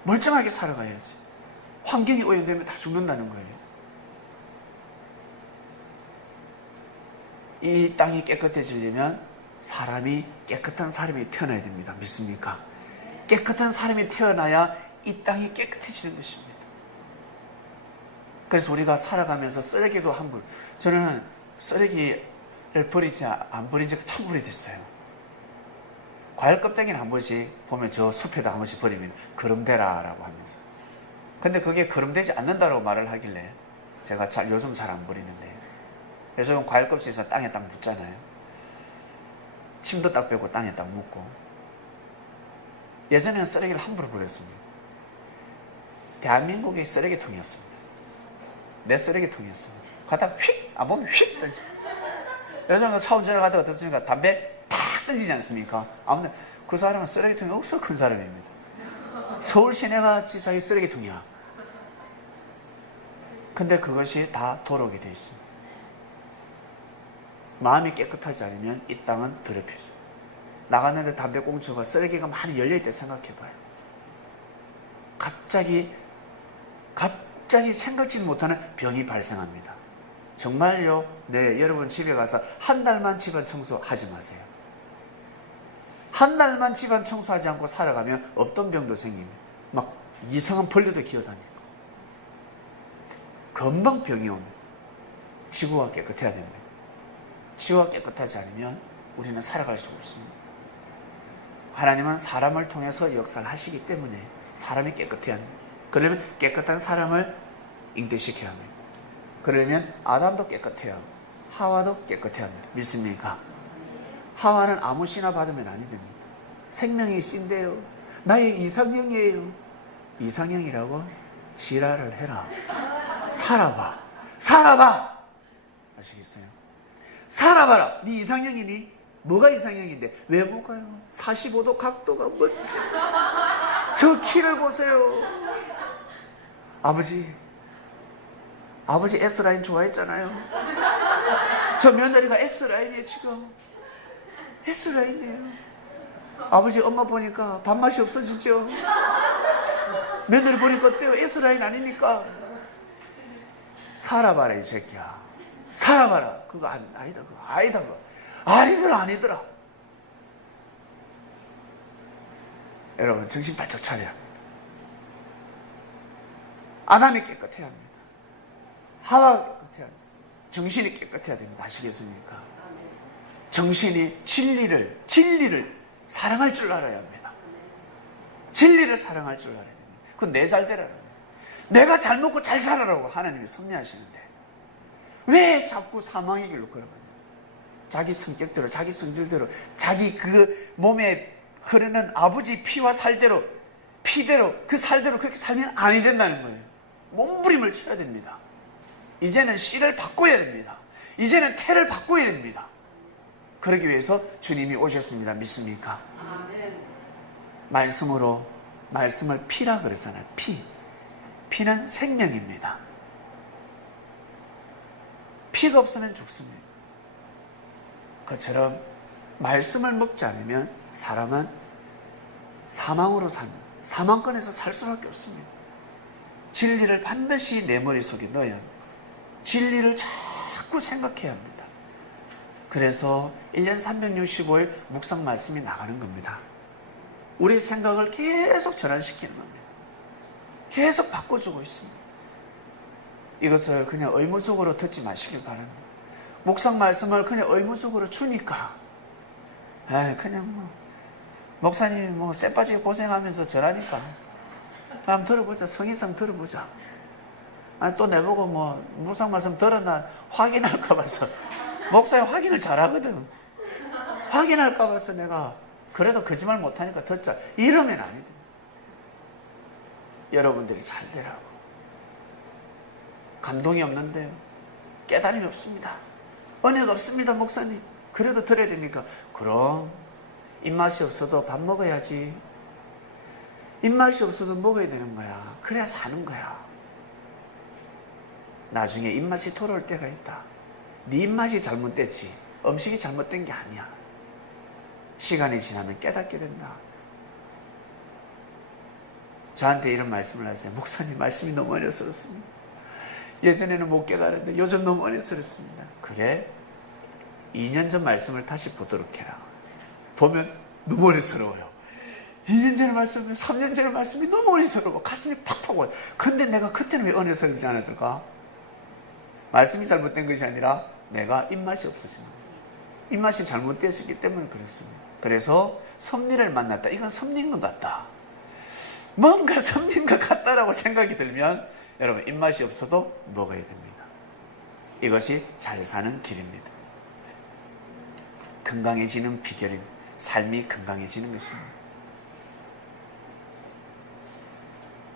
멀쩡하게 살아가야지. 환경이 오염되면 다 죽는다는 거예요. 이 땅이 깨끗해지려면 사람이, 깨끗한 사람이 태어나야 됩니다. 믿습니까? 깨끗한 사람이 태어나야 이 땅이 깨끗해지는 것입니다. 그래서 우리가 살아가면서 쓰레기도 함부로, 저는 쓰레기를 안 버린 지가 참 오래됐어요. 과일 껍데기는 한 번씩 보면 저 숲에다 한 번씩 버리면 거름대라 라고 하면서, 근데 그게 거름되지 않는다고 말을 하길래 제가 요즘 잘 안 버리는데, 요즘 과일 껍질에서 땅에 딱 묻잖아요. 침도 딱 빼고 땅에 딱 묻고. 예전에는 쓰레기를 함부로 버렸습니다. 대한민국이 쓰레기통이었습니다. 내 쓰레기통이었습니다. 가다가 휙! 안 보면 휙! 던지. 요즘은 차 운전을 가다가 어떻습니까? 담배 탁 던지지 않습니까? 아무튼 그 사람은 쓰레기통이 엄청 큰 사람입니다. 서울 시내가 지사의 쓰레기통이야. 근데 그것이 다 도록이 되어 있습니다. 마음이 깨끗하지 않으면 이 땅은 더럽혀져. 나갔는데 담배꽁초가, 쓰레기가 많이 열려있다 생각해봐요. 갑자기 생각지도 못하는 병이 발생합니다. 정말요? 네, 여러분 집에 가서 한 달만 집안 청소하지 마세요. 한 달만 집안 청소하지 않고 살아가면 없던 병도 생깁니다. 막 이상한 벌레도 기어다니고 금방 병이 옵니다. 지구가 깨끗해야 됩니다. 지구가 깨끗하지 않으면 우리는 살아갈 수가 없습니다. 하나님은 사람을 통해서 역사를 하시기 때문에 사람이 깨끗해야 합니다. 그러려면 깨끗한 사람을 잉태시켜야 합니다. 그러려면 아담도 깨끗해야 하고 하와도 깨끗해야 합니다. 믿습니까? 하와는 아무 씨나 받으면 아니 됩니다. 생명이 씨인데요, 나의 이상형이에요. 이상형이라고 지랄을 해라. 살아봐. 아시겠어요? 살아봐라. 네 이상형이니? 뭐가 이상형인데? 외모가요. 45도 각도가 멋지. 저 키를 보세요. 아버지 S라인 좋아했잖아요. 저 며느리가 S라인이에요. 지금 S라인이에요. 아버지 엄마 보니까 밥맛이 없어지죠. 며느리 보니까 어때요? S라인 아닙니까? 살아봐라 이 새끼야. 살아봐라. 그거 아니다. 그거 아니다. 그거 아니더라. 여러분 정신 바짝 차려야 합니다. 아담이 깨끗해야 합니다. 하와가 깨끗해야 합니다. 정신이 깨끗해야 됩니다. 아시겠습니까? 정신이 진리를 사랑할 줄 알아야 합니다. 진리를 사랑할 줄 알아야 됩니다. 그건 내 잘되라는 거예요. 내가 잘 먹고 잘 살아라고 하나님이 섭리하시는데 왜 자꾸 사망의 길로 걸어가냐? 자기 성격대로, 자기 성질대로, 자기 그 몸에 흐르는 아버지 피와 살대로, 피대로, 그 살대로 그렇게 살면 아니 된다는 거예요. 몸부림을 쳐야 됩니다. 이제는 씨를 바꿔야 됩니다. 이제는 태를 바꿔야 됩니다. 그러기 위해서 주님이 오셨습니다. 믿습니까? 아멘. 말씀을 피라 그러잖아요. 피는 생명입니다. 피가 없으면 죽습니다. 그처럼 말씀을 먹지 않으면 사람은 사망으로 삽니다. 사망권에서 살 수밖에 없습니다. 진리를 반드시 내 머릿속에 넣어야 합니다. 진리를 자꾸 생각해야 합니다. 그래서 1년 365일 묵상 말씀이 나가는 겁니다. 우리 생각을 계속 전환시키는 겁니다. 계속 바꿔주고 있습니다. 이것을 그냥 의무적으로 듣지 마시길 바랍니다. 묵상 말씀을 그냥 의무적으로 주니까 그냥 목사님 뭐 쎄 빠지게 고생하면서 저라니까. 한번 들어보자. 성의상 들어보자. 아니 또 내보고 뭐 무상 말씀 들었나 확인할까 봐서. 목사님 확인을 잘하거든. 확인할까 봐서 내가 그래도 거짓말 못하니까 듣자. 이러면 아니다. 여러분들이 잘 되라고. 감동이 없는데요. 깨달음이 없습니다. 은혜가 없습니다, 목사님. 그래도 들어야 됩니까? 그럼 입맛이 없어도 밥 먹어야지. 입맛이 없어도 먹어야 되는 거야. 그래야 사는 거야. 나중에 입맛이 돌아올 때가 있다. 네 입맛이 잘못됐지 음식이 잘못된 게 아니야. 시간이 지나면 깨닫게 된다. 저한테 이런 말씀을 하세요. 목사님 말씀이 너무 어려스럽습니다. 예전에는 못 깨달았는데 요즘 너무 어려스럽습니다. 그래? 2년 전 말씀을 다시 보도록 해라. 보면 너무 어려스러워요. 2년 전의 말씀이 3년 전의 말씀이 너무 어려스러워. 가슴이 팍팍 와요. 근데 내가 그때는 왜 어려스럽지 않았을까? 말씀이 잘못된 것이 아니라 내가 입맛이 없었습니다. 입맛이 잘못되었기 때문에 그렇습니다. 그래서 섭리를 만났다. 이건 섭리인 것 같다. 뭔가 섭리인 것 같다라고 생각이 들면 여러분 입맛이 없어도 먹어야 됩니다. 이것이 잘 사는 길입니다. 건강해지는 비결입니다. 삶이 건강해지는 것입니다.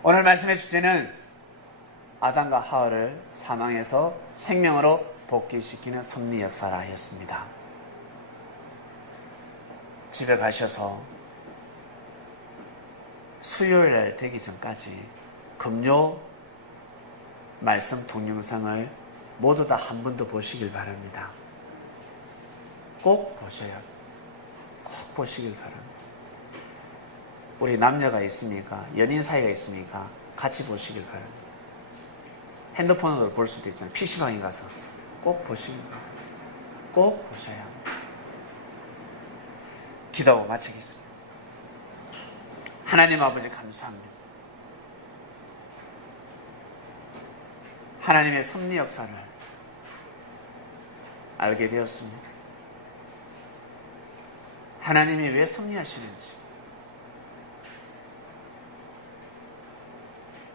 오늘 말씀의 주제는 아담과 하와를 사망에서 생명으로 복귀시키는 섭리 역사라 하였습니다. 집에 가셔서 수요일 날 되기 전까지 금요 말씀 동영상을 모두 다 한 번 더 보시길 바랍니다. 꼭 보셔야 합니다. 꼭 보시길 바랍니다. 우리 남녀가 있으니까 연인 사이가 있으니까 같이 보시길 바랍니다. 핸드폰으로 볼 수도 있잖아요. PC방에 가서 꼭 보시길 바랍니다. 꼭 보셔야 합니다. 기도하고 마치겠습니다. 하나님 아버지 감사합니다. 하나님의 섭리 역사를 알게 되었습니다. 하나님이 왜 섭리하시는지,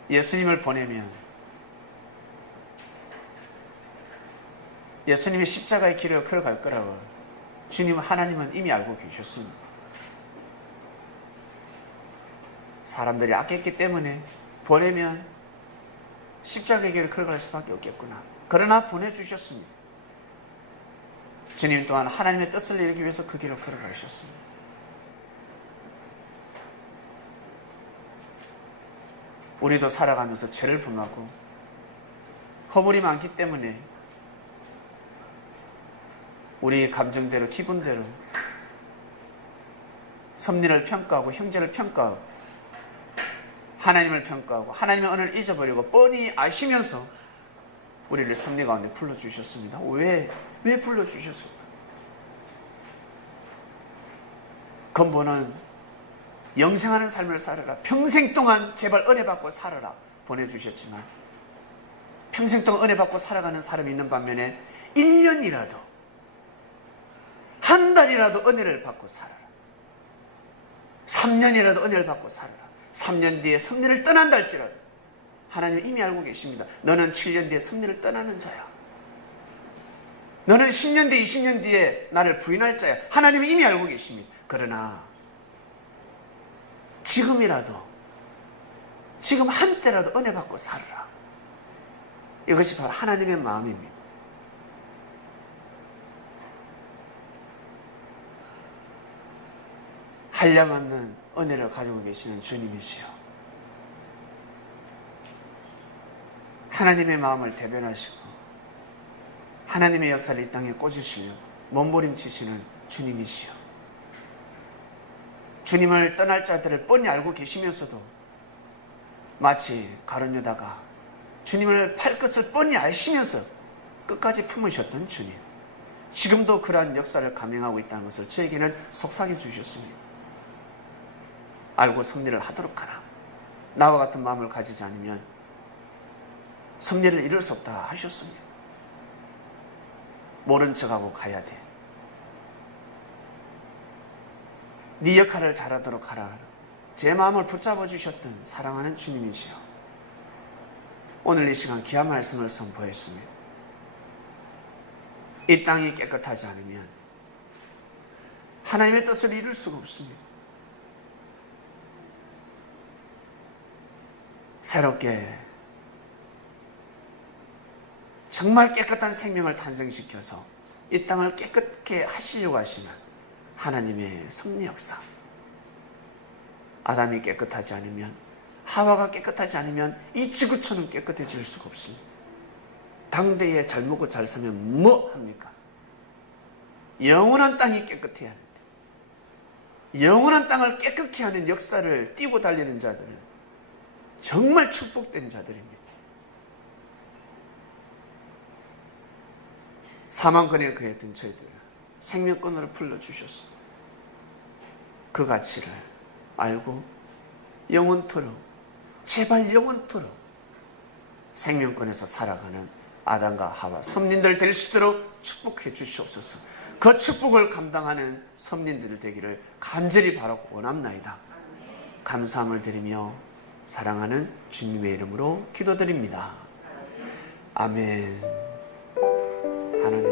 예수님을 보내면 예수님이 십자가의 길을 걸어갈 거라고 주님은 하나님은 이미 알고 계셨습니다. 사람들이 아꼈기 때문에 보내면 십자가의 길을 걸어갈 수밖에 없겠구나. 그러나 보내주셨습니다. 주님 또한 하나님의 뜻을 이루기 위해서 그 길을 걸어가셨습니다. 우리도 살아가면서 죄를 범하고 허물이 많기 때문에 우리 감정대로 기분대로 섭리를 평가하고 형제를 평가하고 하나님을 평가하고 하나님의 은혜를 잊어버리고 뻔히 아시면서 우리를 섭리 가운데 불러주셨습니다. 왜 불러주셨을까? 근본은 영생하는 삶을 살아라. 평생 동안 제발 은혜 받고 살아라. 보내주셨지만 평생 동안 은혜 받고 살아가는 사람이 있는 반면에 1년이라도 한 달이라도 은혜를 받고 살아라. 3년이라도 은혜를 받고 살아라. 3년 뒤에 섭리를 떠난다 할지라도 하나님은 이미 알고 계십니다. 너는 7년 뒤에 섭리를 떠나는 자야. 너는 10년 뒤에 20년 뒤에 나를 부인할 자야. 하나님은 이미 알고 계십니다. 그러나 지금이라도 지금 한때라도 은혜 받고 살아라. 이것이 바로 하나님의 마음입니다. 한량없는 은혜를 가지고 계시는 주님이시여, 하나님의 마음을 대변하시고 하나님의 역사를 이 땅에 꽂으시려고 몸부림치시는 주님이시여, 주님을 떠날 자들을 뻔히 알고 계시면서도 마치 가룟 유다가 주님을 팔 것을 뻔히 아시면서 끝까지 품으셨던 주님, 지금도 그러한 역사를 감행하고 있다는 것을 저에게는 속삭여 주셨습니다. 알고 섭리를 하도록 하라. 나와 같은 마음을 가지지 않으면 섭리를 이룰 수 없다 하셨습니다. 모른 척하고 가야 돼. 네 역할을 잘하도록 하라. 제 마음을 붙잡아 주셨던 사랑하는 주님이시여, 오늘 이 시간 귀한 말씀을 선포했습니다. 이 땅이 깨끗하지 않으면 하나님의 뜻을 이룰 수가 없습니다. 새롭게 정말 깨끗한 생명을 탄생시켜서 이 땅을 깨끗게 하시려고 하시는 하나님의 섭리 역사. 아담이 깨끗하지 않으면, 하와가 깨끗하지 않으면 이 지구촌은 깨끗해질 수가 없습니다. 당대에 잘 먹고 잘 살면 뭐 합니까? 영원한 땅이 깨끗해야 합니다. 영원한 땅을 깨끗게 하는 역사를 띄고 달리는 자들은 정말 축복된 자들입니다. 사망권에 그했던 저희들을 생명권으로 불러주셨습니다. 그 가치를 알고 영원토록, 제발 영원토록 생명권에서 살아가는 아담과 하와 섭린들 될 수 있도록 축복해 주시옵소서. 그 축복을 감당하는 섭린들 되기를 간절히 바라고 원합나이다. 감사함을 드리며 사랑하는 주님의 이름으로 기도드립니다. 아멘. 하나님